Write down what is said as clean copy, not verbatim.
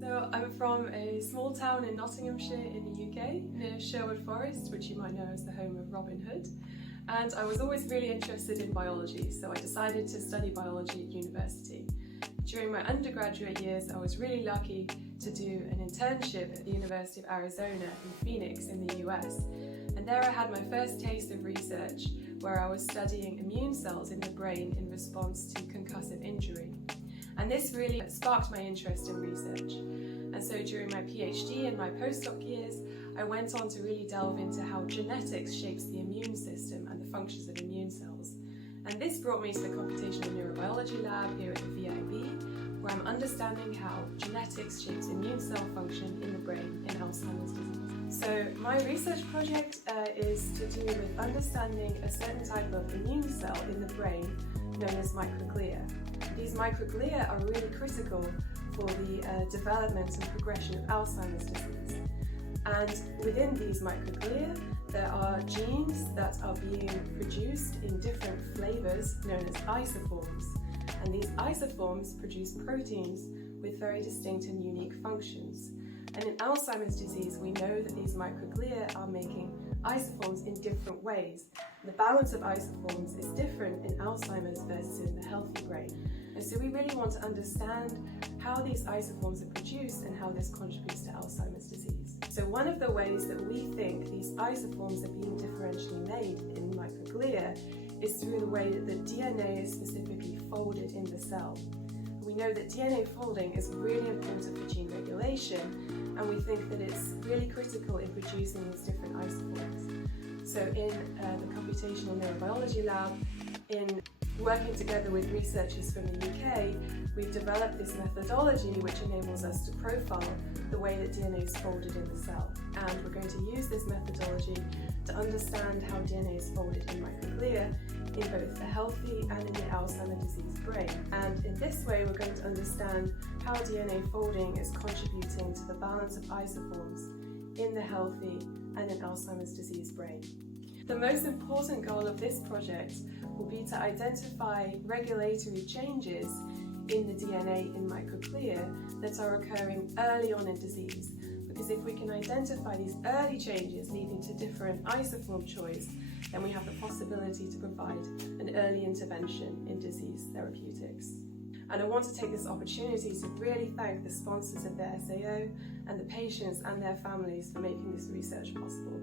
So I'm from a small town in Nottinghamshire in the UK, near Sherwood Forest, which you might know as the home of Robin Hood. And I was always really interested in biology, so I decided to study biology at university. During my undergraduate years, I was really lucky to do an internship at the University of Arizona in Phoenix in the US. And there I had my first taste of research, where I was studying immune cells in the brain in response to concussive injury. And this really sparked my interest in research. And so during my PhD and my postdoc years, I went on to really delve into how genetics shapes the immune system and the functions of immune cells. And this brought me to the Computational Neurobiology Lab here at the VIB, where I'm understanding how genetics shapes immune cell function in the brain in Alzheimer's disease. So my research project is to do with understanding a certain type of immune cell in the brain known as microglia. These microglia are really critical for the development and progression of Alzheimer's disease. And within these microglia, there are genes that are being produced in different flavors known as isoforms. And these isoforms produce proteins with very distinct and unique functions. And in Alzheimer's disease, we know that these microglia are making isoforms in different ways. The balance of isoforms is different in Alzheimer's versus in the healthy brain. And so we really want to understand how these isoforms are produced and how this contributes to Alzheimer's disease. So one of the ways that we think these isoforms are being differentially made in microglia is through the way that the DNA is specifically folded in the cell. We know that DNA folding is really important for gene regulation, and we think that it's really critical in producing these different isoforms. So in the Computational Neurobiology Lab, in working together with researchers from the UK, we've developed this methodology which enables us to profile the way that DNA is folded in the cell. And we're going to use this methodology to understand how DNA is folded in microglia in both the healthy and in the Alzheimer's disease brain. And in this way, we're going to understand how DNA folding is contributing to the balance of isoforms in the healthy and in Alzheimer's disease brain. The most important goal of this project will be to identify regulatory changes in the DNA in microglia that are occurring early on in disease. Because if we can identify these early changes leading to different isoform choice, then we have the possibility to provide an early intervention in disease therapeutics. And I want to take this opportunity to really thank the sponsors of the SAO and the patients and their families for making this research possible.